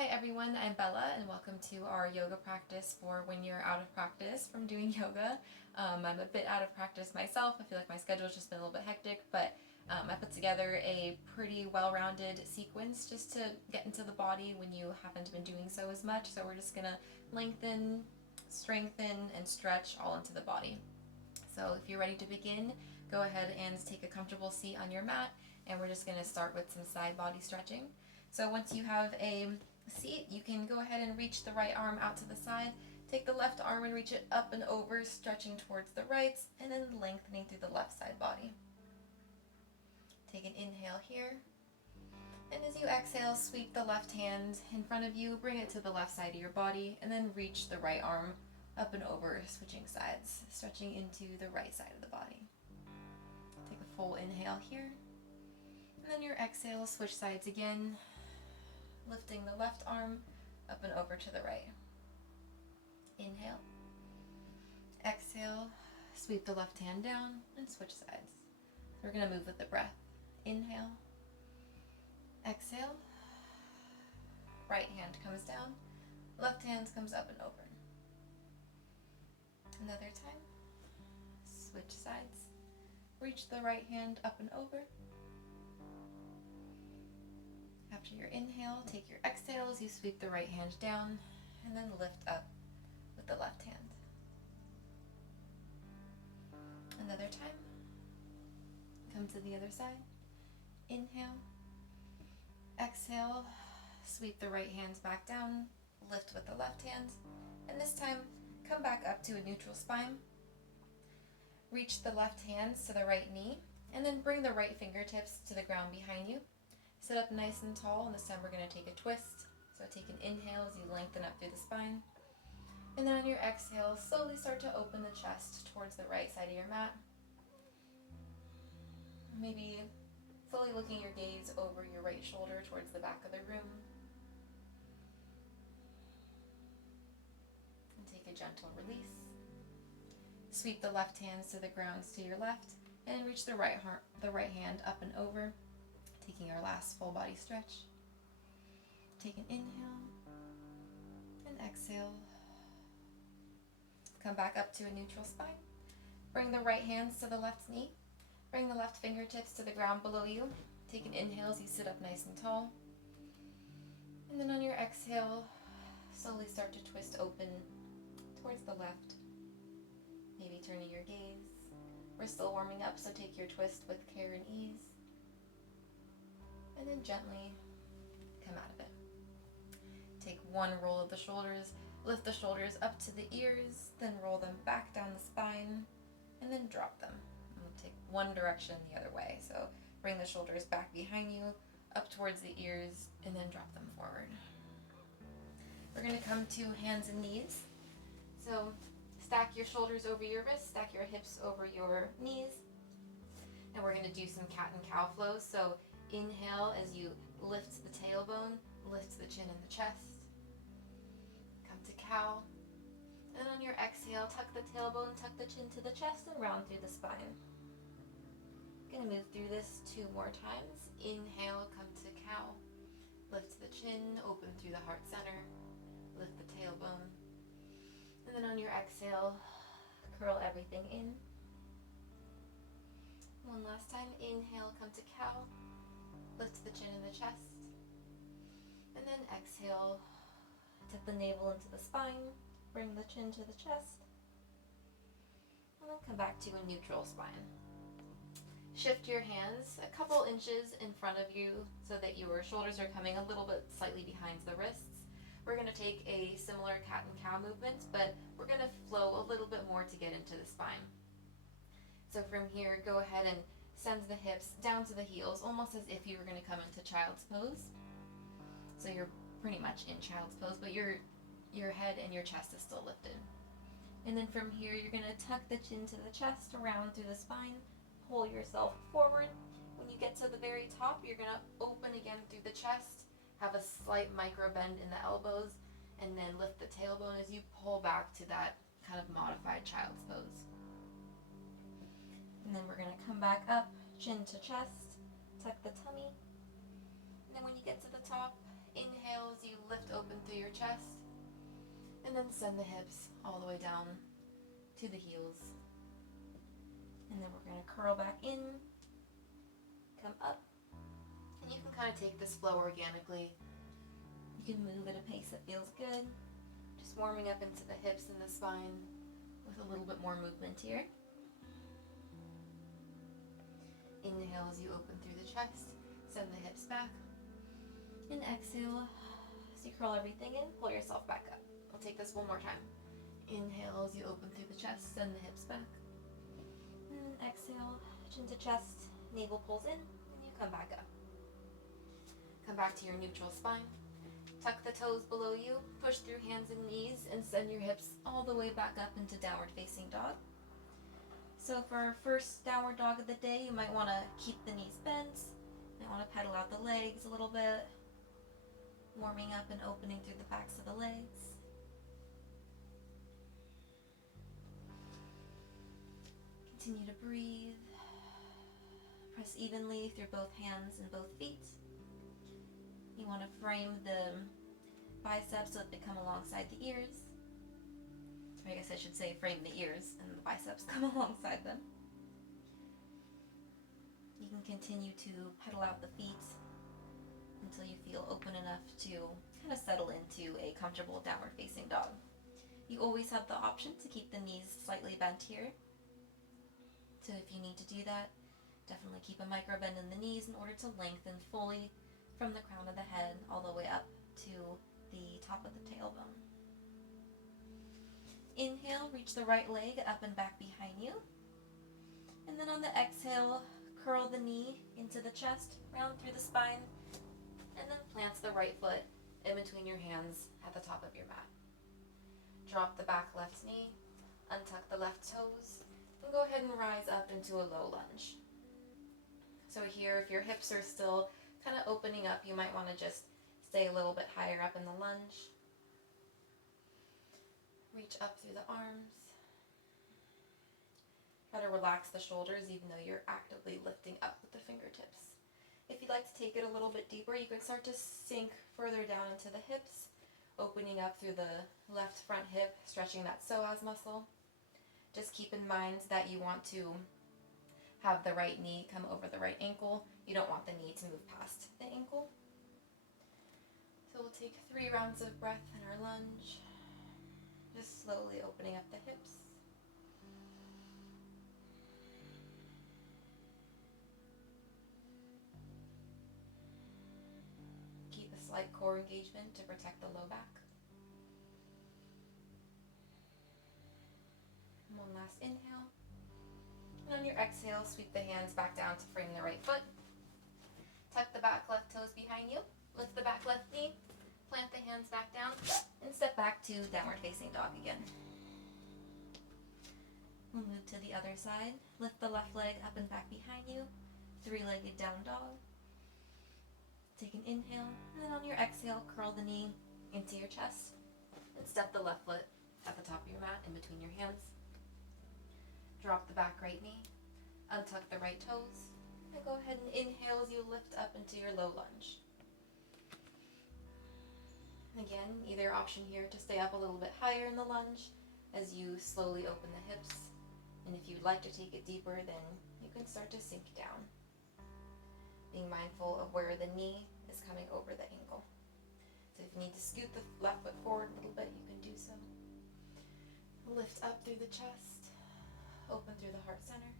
Hi everyone, I'm Bella and welcome to our yoga practice for when you're out of practice from doing yoga. I'm a bit out of practice myself. I feel like my schedule's just been a little bit hectic, but I put together a pretty well-rounded sequence just to get into the body when you haven't been doing so as much. So we're just gonna lengthen, strengthen, and stretch all into the body. So if you're ready to begin, go ahead and take a comfortable seat on your mat, and we're just gonna start with some side body stretching. So once you have a seat, you can go ahead and reach the right arm out to the side. Take the left arm and reach it up and over, stretching towards the right, and then lengthening through the left side body. Take an inhale here. And as you exhale, sweep the left hand in front of you, bring it to the left side of your body, and then reach the right arm up and over, switching sides, stretching into the right side of the body. Take a full inhale here. And then your exhale, switch sides again, lifting the left arm up and over to the right. Inhale. Exhale, sweep the left hand down and switch sides. So we're going to move with the breath. Inhale. Exhale. Right hand comes down, left hand comes up and over. Another time. Switch sides. Reach the right hand up and over. After your inhale, take your exhale as you sweep the right hand down and then lift up with the left hand. Another time. Come to the other side. Inhale. Exhale. Sweep the right hands back down, lift with the left hand, and this time come back up to a neutral spine. Reach the left hands to the right knee, and then bring the right fingertips to the ground behind you. Sit up nice and tall, and this time we're going to take a twist. So take an inhale as you lengthen up through the spine. And then on your exhale, slowly start to open the chest towards the right side of your mat. Maybe slowly looking your gaze over your right shoulder towards the back of the room. And take a gentle release. Sweep the left hands to the ground to your left, and reach the right hand up and over, taking our last full body stretch. Take an inhale and exhale. Come back up to a neutral spine. Bring the right hands to the left knee. Bring the left fingertips to the ground below you. Take an inhale as you sit up nice and tall. And then on your exhale, slowly start to twist open towards the left. Maybe turning your gaze. We're still warming up, so take your twist with care and ease. And then gently come out of it. Take one roll of the shoulders, lift the shoulders up to the ears, then roll them back down the spine, and then drop them. And we'll take one direction the other way. So bring the shoulders back behind you, up towards the ears, and then drop them forward. We're going to come to hands and knees. So stack your shoulders over your wrists, stack your hips over your knees, and we're going to do some cat and cow flows. So inhale as you lift the tailbone, lift the chin and the chest. Come to cow. And on your exhale, tuck the tailbone, tuck the chin to the chest, and round through the spine. Going to move through this 2 more times. Inhale, come to cow. Lift the chin, open through the heart center. Lift the tailbone. And then on your exhale, curl everything in. One last time. Inhale, come to cow. Lift the chin and the chest. And then exhale, tuck the navel into the spine. Bring the chin to the chest. And then come back to a neutral spine. Shift your hands a couple inches in front of you so that your shoulders are coming a little bit slightly behind the wrists. We're going to take a similar cat and cow movement, but we're going to flow a little bit more to get into the spine. So from here, go ahead and send the hips down to the heels, almost as if you were going to come into child's pose. So you're pretty much in child's pose, but your head and your chest is still lifted. And then from here, you're going to tuck the chin to the chest, around through the spine, pull yourself forward. When you get to the very top, you're going to open again through the chest, have a slight micro bend in the elbows, and then lift the tailbone as you pull back to that kind of modified child's pose. And then we're going to come back up, chin to chest, tuck the tummy. And then when you get to the top, inhale as you lift your chest, and then send the hips all the way down to the heels. And then we're going to curl back in, come up, and you can kind of take this flow organically. You can move at a pace that feels good, just warming up into the hips and the spine with a little bit more movement here. Inhale as you open through the chest, send the hips back, and exhale as you curl everything in, pull yourself back up. I'll take this one more time. Inhale as you open through the chest, send the hips back, and exhale, chin to chest, navel pulls in, and you come back up. Come back to your neutral spine. Tuck the toes below you, push through hands and knees, and send your hips all the way back up into downward facing dog. So for our first downward dog of the day, you might want to keep the knees bent. You might want to pedal out the legs a little bit, warming up and opening through the backs of the legs. Continue to breathe. Press evenly through both hands and both feet. You want to frame the biceps so that they come alongside the ears. I guess I should say frame the ears and the biceps come alongside them. You can continue to pedal out the feet until you feel open enough to kind of settle into a comfortable downward facing dog. You always have the option to keep the knees slightly bent here. So if you need to do that, definitely keep a micro bend in the knees in order to lengthen fully from the crown of the head all the way up to the top of the tailbone. Inhale, reach the right leg up and back behind you. And then on the exhale, curl the knee into the chest, round through the spine, and then plant the right foot in between your hands at the top of your mat. Drop the back left knee, untuck the left toes, and go ahead and rise up into a low lunge. So here, if your hips are still kind of opening up, you might want to just stay a little bit higher up in the lunge. Reach up through the arms. Try to relax the shoulders even though you're actively lifting up with the fingertips. If you'd like to take it a little bit deeper, you can start to sink further down into the hips, opening up through the left front hip, stretching that psoas muscle. Just keep in mind that you want to have the right knee come over the right ankle. You don't want the knee to move past the ankle. So we'll take 3 rounds of breath in our lunge, just slowly opening up the hips. Keep a slight core engagement to protect the low back. And one last inhale. And on your exhale, sweep the hands back down to frame the right foot. Tuck the back left toes behind you. Lift the back left knee. Plant the hands back down. And step back to downward facing dog again. We'll move to the other side. Lift the left leg up and back behind you. 3-legged down dog. Take an inhale. And then on your exhale, curl the knee into your chest. And step the left foot at the top of your mat in between your hands. Drop the back right knee, untuck the right toes, and go ahead and inhale as you lift up into your low lunge. Again, either option here to stay up a little bit higher in the lunge as you slowly open the hips, and if you'd like to take it deeper, then you can start to sink down, being mindful of where the knee is coming over the ankle. So if you need to scoot the left foot forward a little bit, you can do so. Lift up through the chest. Open through the heart center,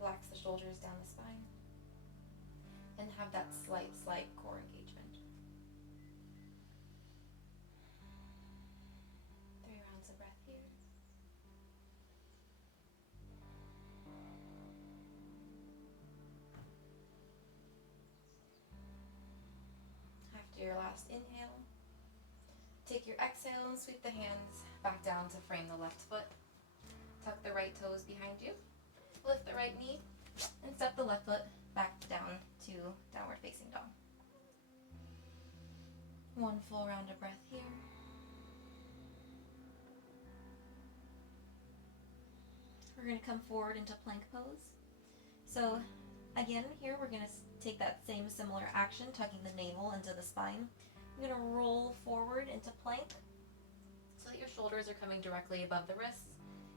relax the shoulders down the spine, and have that slight core engagement. 3 rounds of breath here. After your last inhale, take your exhale and sweep the hands back down to frame the left foot. Tuck the right toes behind you, lift the right knee, and step the left foot back down to downward facing dog. 1 full round of breath here. We're going to come forward into plank pose. So again, here we're going to take that same similar action, tucking the navel into the spine. You're gonna roll forward into plank so that your shoulders are coming directly above the wrists.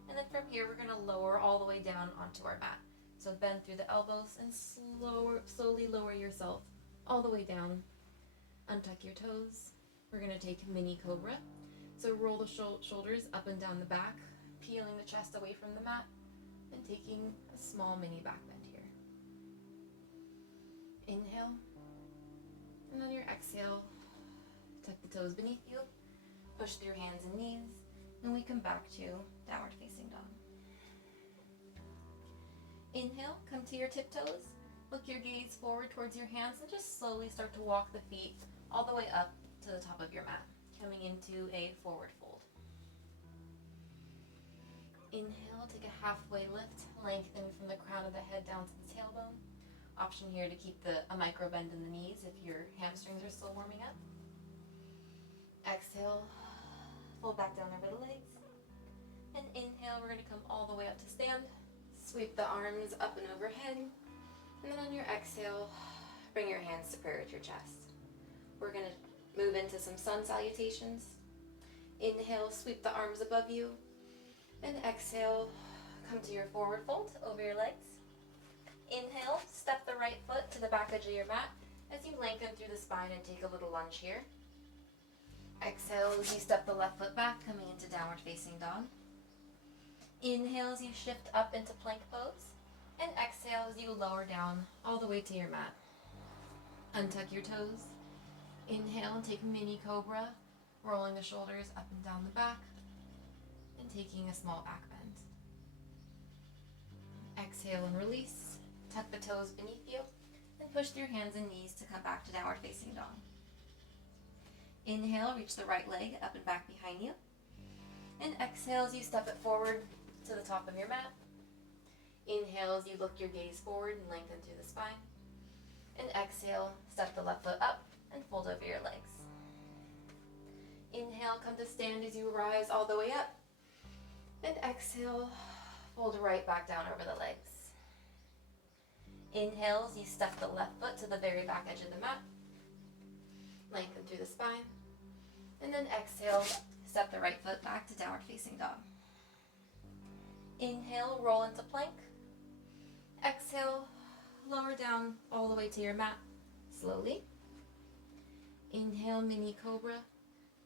And then from here, we're gonna lower all the way down onto our mat. So bend through the elbows and slowly lower yourself all the way down. Untuck your toes. We're gonna take mini cobra. So roll the shoulders up and down the back, peeling the chest away from the mat, and taking a small mini back bend here. Inhale. And on your exhale, tuck the toes beneath you, push through hands and knees, and we come back to downward facing dog. Inhale, come to your tiptoes, look your gaze forward towards your hands, and just slowly start to walk the feet all the way up to the top of your mat, coming into a forward fold. Inhale, take a halfway lift, lengthen from the crown of the head down to the tailbone. Option here to keep a micro bend in the knees if your hamstrings are still warming up. Exhale, fold back down over the legs. And inhale, we're going to come all the way up to stand. Sweep the arms up and overhead. And then on your exhale, bring your hands to prayer at your chest. We're going to move into some sun salutations. Inhale, sweep the arms above you. And exhale, come to your forward fold over your legs. Inhale, step the right foot to the back edge of your mat as you lengthen through the spine and take a little lunge here. Exhale as you step the left foot back, coming into downward facing dog. Inhale as you shift up into plank pose. And exhale as you lower down all the way to your mat. Untuck your toes. Inhale and take mini cobra, rolling the shoulders up and down the back and taking a small back bend. Exhale and release. Tuck the toes beneath you and push through hands and knees to come back to downward facing dog. Inhale, reach the right leg up and back behind you. And exhale as you step it forward to the top of your mat. Inhale as you look your gaze forward and lengthen through the spine. And exhale, step the left foot up and fold over your legs. Inhale, come to stand as you rise all the way up. And exhale, fold right back down over the legs. Inhale as you step the left foot to the very back edge of the mat. Lengthen through the spine. And then exhale, step the right foot back to downward facing dog. Inhale, roll into plank. Exhale, lower down all the way to your mat slowly. Inhale, mini cobra.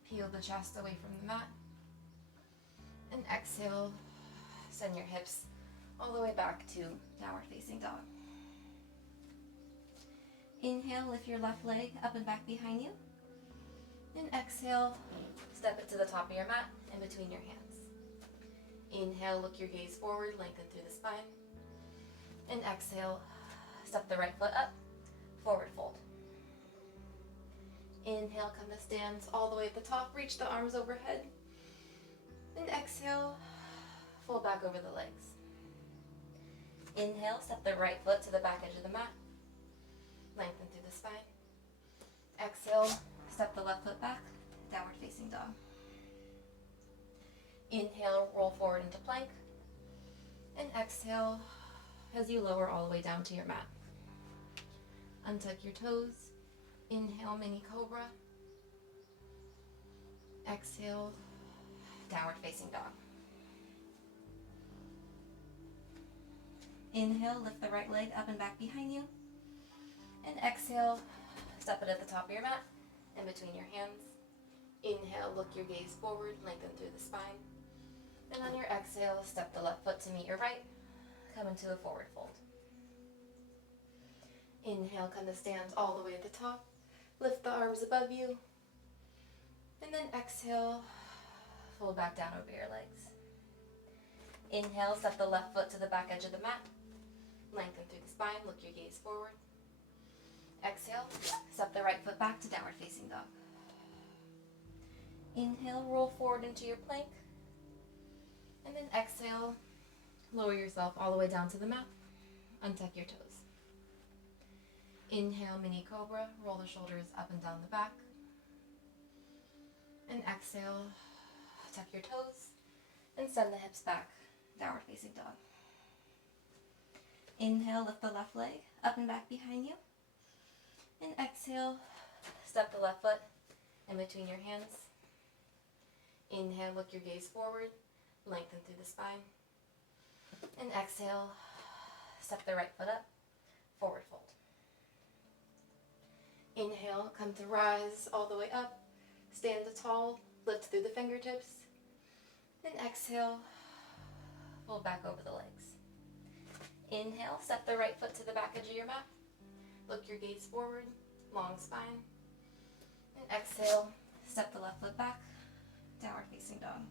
Peel the chest away from the mat. And exhale, send your hips all the way back to downward facing dog. Inhale, lift your left leg up and back behind you. And exhale, step it to the top of your mat in between your hands. Inhale, look your gaze forward, lengthen through the spine. And exhale, step the right foot up, forward fold. Inhale, come to stands all the way at the top, reach the arms overhead. And exhale, fold back over the legs. Inhale, step the right foot to the back edge of the mat. Lengthen through the spine. Exhale, step the left foot back, downward facing dog. Inhale, roll forward into plank. And exhale as you lower all the way down to your mat. Untuck your toes. Inhale, mini cobra. Exhale, downward facing dog. Inhale, lift the right leg up and back behind you. And exhale, step it at the top of your mat, in between your hands. Inhale, look your gaze forward, lengthen through the spine. And on your exhale, step the left foot to meet your right, come into a forward fold. Inhale, come to stands all the way at the top. Lift the arms above you. And then exhale, fold back down over your legs. Inhale, step the left foot to the back edge of the mat. Lengthen through the spine, look your gaze forward. Exhale, step the right foot back to downward facing dog. Inhale, roll forward into your plank. And then exhale, lower yourself all the way down to the mat. Untuck your toes. Inhale, mini cobra, roll the shoulders up and down the back. And exhale, tuck your toes and send the hips back, downward facing dog. Inhale, lift the left leg up and back behind you. And exhale, step the left foot in between your hands. Inhale, look your gaze forward, lengthen through the spine. And exhale, step the right foot up, forward fold. Inhale, come to rise all the way up, stand tall, lift through the fingertips. And exhale, fold back over the legs. Inhale, step the right foot to the back edge of your mat. Look your gaze forward, long spine. And exhale, step the left foot back, downward facing dog.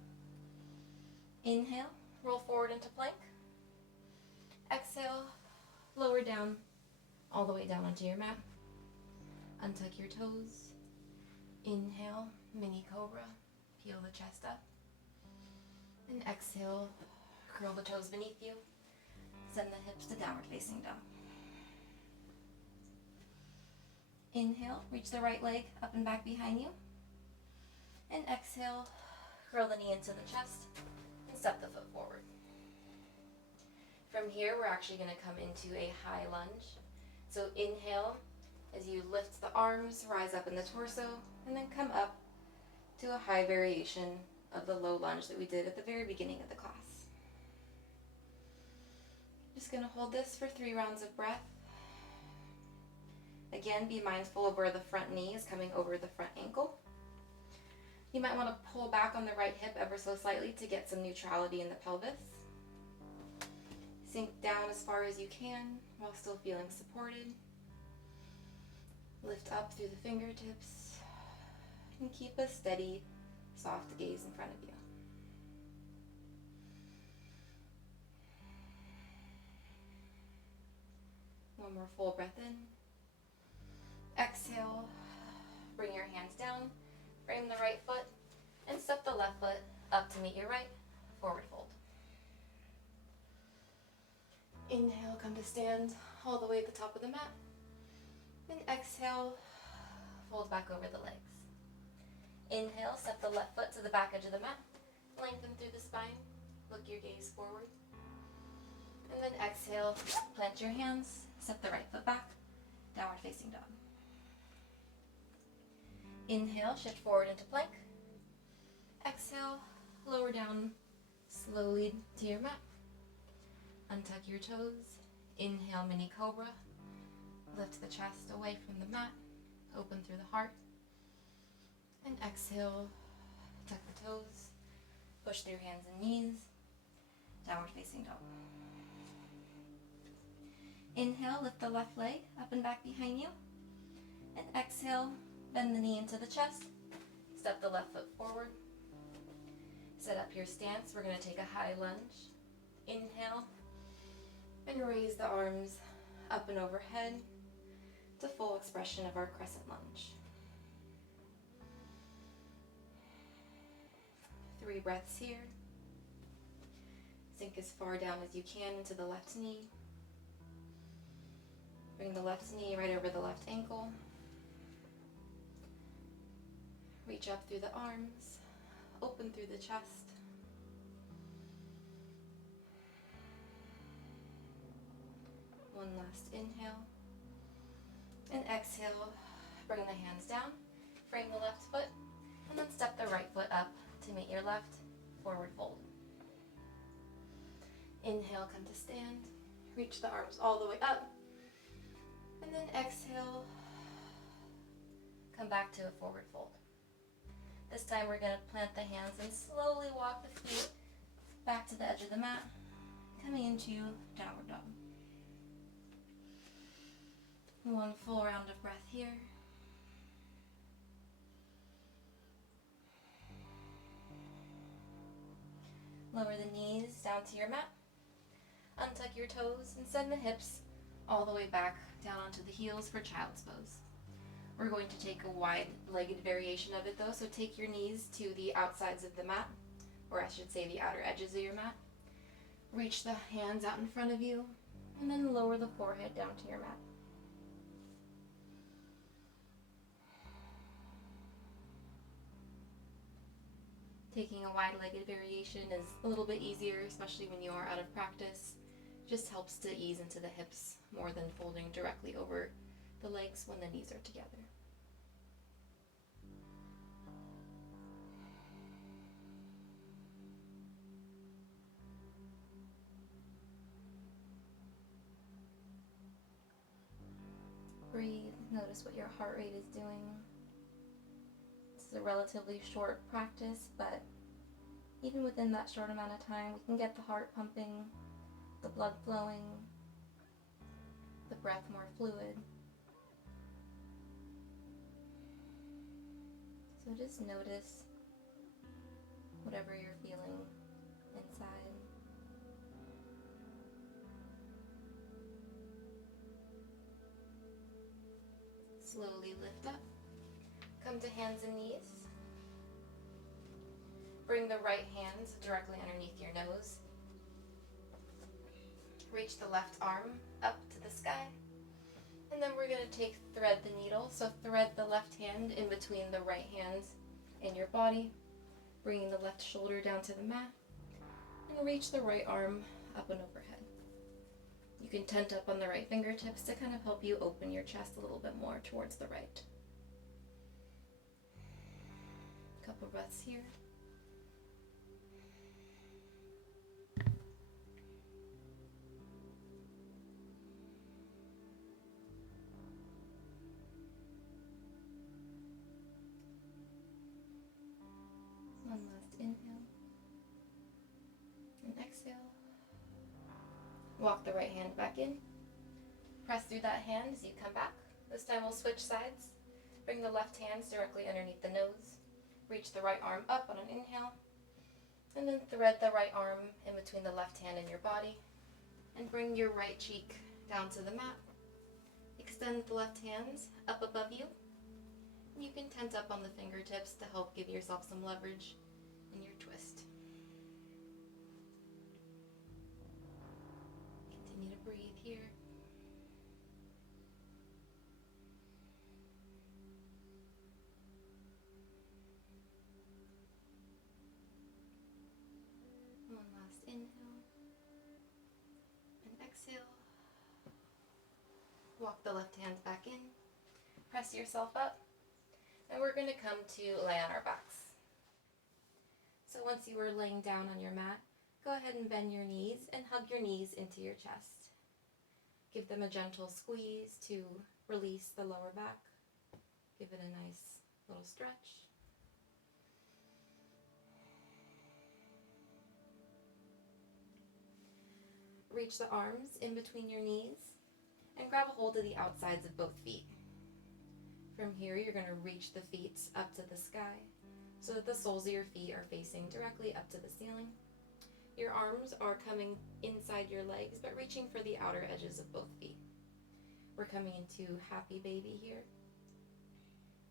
Inhale, roll forward into plank. Exhale, lower down, all the way down onto your mat. Untuck your toes. Inhale, mini cobra, peel the chest up. And exhale, curl the toes beneath you. Send the hips to downward facing dog. Inhale, reach the right leg up and back behind you. And exhale, curl the knee into the chest and step the foot forward. From here, we're actually going to come into a high lunge. So inhale as you lift the arms, rise up in the torso, and then come up to a high variation of the low lunge that we did at the very beginning of the class. Just going to hold this for 3 rounds of breath. Again, be mindful of where the front knee is coming over the front ankle. You might want to pull back on the right hip ever so slightly to get some neutrality in the pelvis. Sink down as far as you can while still feeling supported. Lift up through the fingertips and keep a steady, soft gaze in front of you. One more full breath in. Exhale, bring your hands down, frame the right foot, and step the left foot up to meet your right, forward fold. Inhale, come to stand all the way at the top of the mat. And exhale, fold back over the legs. Inhale, step the left foot to the back edge of the mat, lengthen through the spine, look your gaze forward. And then exhale, plant your hands, step the right foot back, downward facing dog. Inhale, shift forward into plank. Exhale, lower down slowly to your mat. Untuck your toes. Inhale, mini cobra. Lift the chest away from the mat. Open through the heart. And exhale, tuck the toes. Push through hands and knees. Downward facing dog. Inhale, lift the left leg up and back behind you. And exhale, bend the knee into the chest. Step the left foot forward. Set up your stance. We're going to take a high lunge. Inhale. And raise the arms up and overhead to full expression of our crescent lunge. 3 breaths here. Sink as far down as you can into the left knee. Bring the left knee right over the left ankle. Reach up through the arms, open through the chest. One last inhale. And exhale, bring the hands down, frame the left foot, and then step the right foot up to meet your left, forward fold. Inhale, come to stand, reach the arms all the way up, and then exhale, come back to a forward fold. This time we're going to plant the hands and slowly walk the feet back to the edge of the mat, coming into downward dog. One full round of breath here. Lower the knees down to your mat. Untuck your toes and send the hips all the way back down onto the heels for child's pose. We're going to take a wide-legged variation of it though, so take your knees to the outsides of the mat, or I should say the outer edges of your mat. Reach the hands out in front of you, and then lower the forehead down to your mat. Taking a wide-legged variation is a little bit easier, especially when you are out of practice. Just helps to ease into the hips more than folding directly over the legs when the knees are together. Notice what your heart rate is doing. This is a relatively short practice, but even within that short amount of time, we can get the heart pumping, the blood flowing, the breath more fluid. So just notice whatever you're feeling inside. Slowly lift up. Come to hands and knees. Bring the right hand directly underneath your nose. Reach the left arm up to the sky. And then we're going to thread the needle. So thread the left hand in between the right hand and your body, bringing the left shoulder down to the mat, and reach the right arm up and overhead. You can tent up on the right fingertips to kind of help you open your chest a little bit more towards the right. Couple breaths here. One last inhale and exhale. Walk the right hand back in. Press through that hand as you come back. This time we'll switch sides. Bring the left hand directly underneath the nose. Reach the right arm up on an inhale. And then thread the right arm in between the left hand and your body. And bring your right cheek down to the mat. Extend the left hand up above you. You can tent up on the fingertips to help give yourself some leverage in your twist. Continue to breathe here. One last inhale and exhale. Walk the left hand back in. Press yourself up. And we're going to come to lay on our backs. So once you are laying down on your mat, go ahead and bend your knees and hug your knees into your chest. Give them a gentle squeeze to release the lower back. Give it a nice little stretch. Reach the arms in between your knees and grab a hold of the outsides of both feet. From here, you're going to reach the feet up to the sky so that the soles of your feet are facing directly up to the ceiling. Your arms are coming inside your legs, but reaching for the outer edges of both feet. We're coming into happy baby here.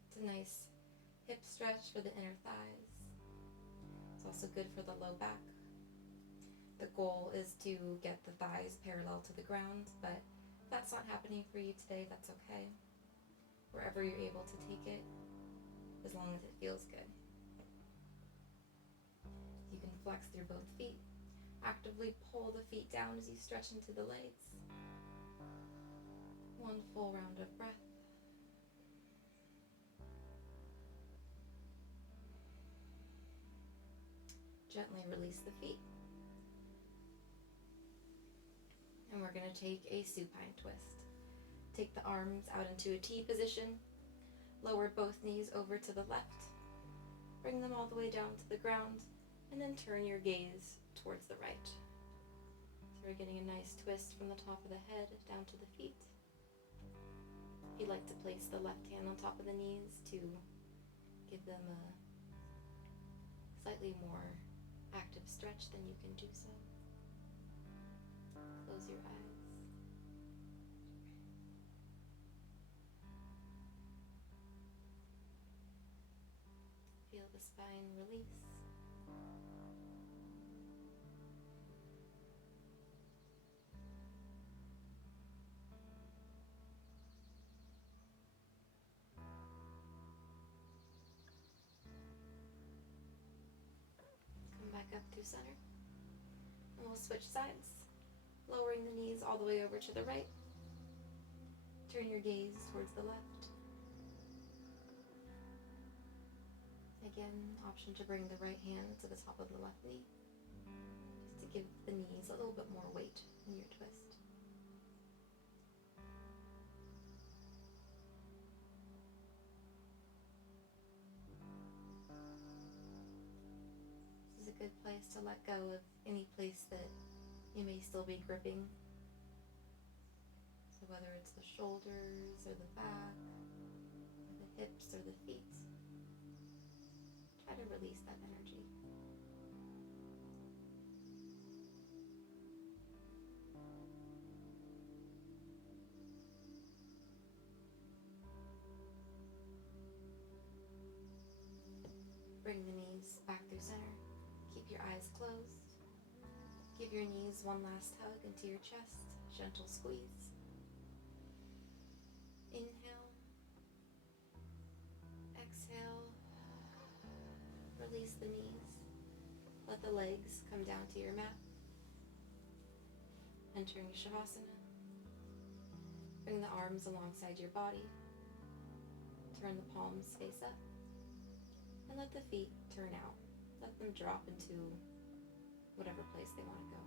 It's a nice hip stretch for the inner thighs. It's also good for the low back. The goal is to get the thighs parallel to the ground, but if that's not happening for you today, that's okay. Wherever you're able to take it, as long as it feels good. You can flex through both feet. Actively pull the feet down as you stretch into the legs. One full round of breath. Gently release the feet. And we're going to take a supine twist. Take the arms out into a T position. Lower both knees over to the left. Bring them all the way down to the ground. And then turn your gaze towards the right. So we're getting a nice twist from the top of the head down to the feet. If you'd like to place the left hand on top of the knees to give them a slightly more active stretch, then you can do so. Close your eyes. Feel the spine release. Come back up through center. And we'll switch sides, lowering the knees all the way over to the right. Turn your gaze towards the left. Again, option to bring the right hand to the top of the left knee, just to give the knees a little bit more weight in your twist. a good place to let go of any place that you may still be gripping. So whether it's the shoulders or the back, or the hips or the feet, try to release that energy. Bring the knees back through center. Keep your eyes closed. Give your knees one last hug into your chest. Gentle squeeze. Inhale. Exhale. Release the knees. Let the legs come down to your mat. Entering Shavasana. Bring the arms alongside your body. Turn the palms face up. And let the feet turn out. Let them drop into whatever place they want to go.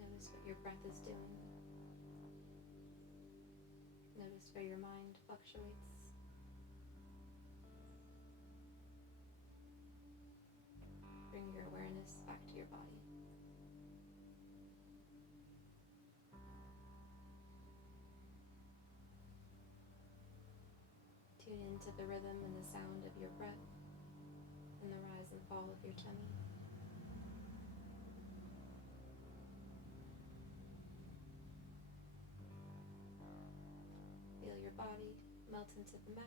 Notice what your breath is doing. Notice where your mind fluctuates. Bring your awareness back to your body. Tune into the rhythm and the sound of your breath and the rise and fall of your tummy. Feel your body melt into the mat.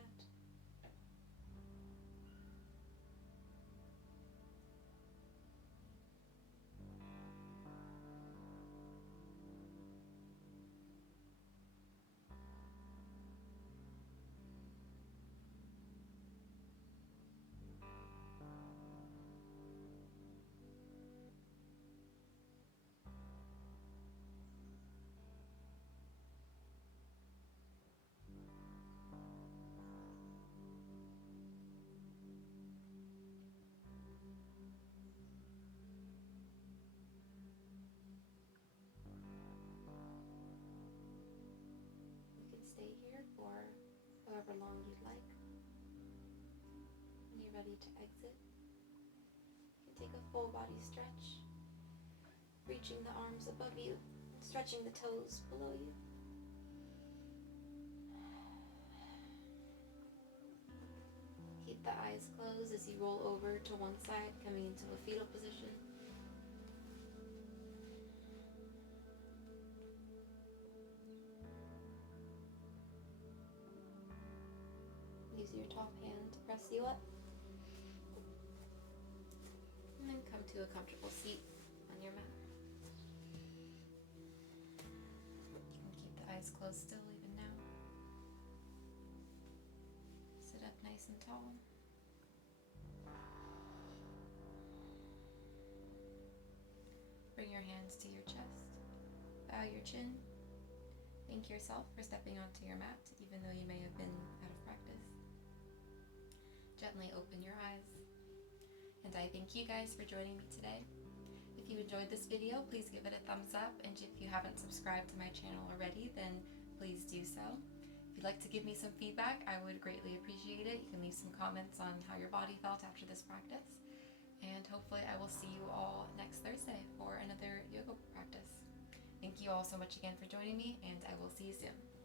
Stay here for however long you'd like. When you're ready to exit, you can take a full body stretch, reaching the arms above you, stretching the toes below you. Keep the eyes closed as you roll over to one side, coming into a fetal position. Use your top hand to press you up. And then come to a comfortable seat on your mat. And keep the eyes closed still even now. Sit up nice and tall. Bring your hands to your chest. Bow your chin. Thank yourself for stepping onto your mat, even though you may have been out of practice. Gently open your eyes. And I thank you guys for joining me today. If you enjoyed this video, please give it a thumbs up. And if you haven't subscribed to my channel already, then please do so. If you'd like to give me some feedback, I would greatly appreciate it. You can leave some comments on how your body felt after this practice. And hopefully I will see you all next Thursday for another yoga practice. Thank you all so much again for joining me, and I will see you soon.